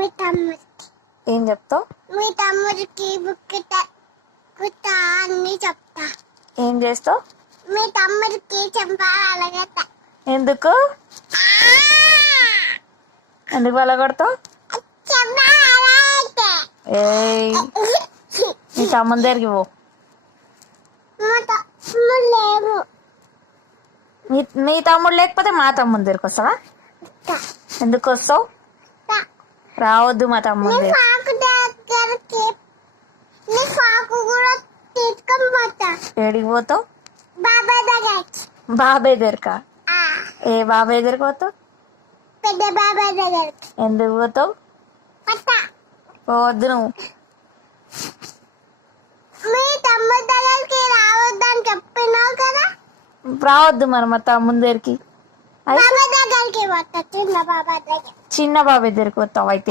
మీ తమ్ముడికి ఏం చెప్తావు? మీ తమ్ముడికి బుక్ కుట్టా అన్ని చెప్తా. ఏం చేస్తావు? మీ తమ్ముడికి చంపాలగతా. ఎందుకు ఎందుకు పలగొడతావు? ఏయ్ నీ తమ్ముని దగ్గరికి పో. లేవు నీ తమ్ముడు లేకపోతే మా తమ్ముని దగ్గరికి వస్తావా? ఎందుకు వస్తావు? రావద్దు మా తమ్ముని దగ్గర. దగ్గరికి నీ ఫాకు కూడా తీసుకొని పోతా. ఏడికి పోతావు? బాబాయ్ దగ్గరికి. బాబాయ్ దగ్గరకా? ఏ బాబాయ్ దగ్గరికి పోతావు? పెద్ద బాబాయ్ దగ్గరికి. ఎందుకు పోతావు? పోవద్దు నువ్వు. మీ తమ్ముడి దగ్గరికి రావద్దని చెప్పినావు కదా. రావద్దు మరి మా తమ్ముని దగ్గరికి. బాబాయ్ దగ్గరికి పోతా. చిన్న బాబాయ్ దగ్గర. చిన్న బాబాయ్ దగ్గరికి పోతావు అయితే.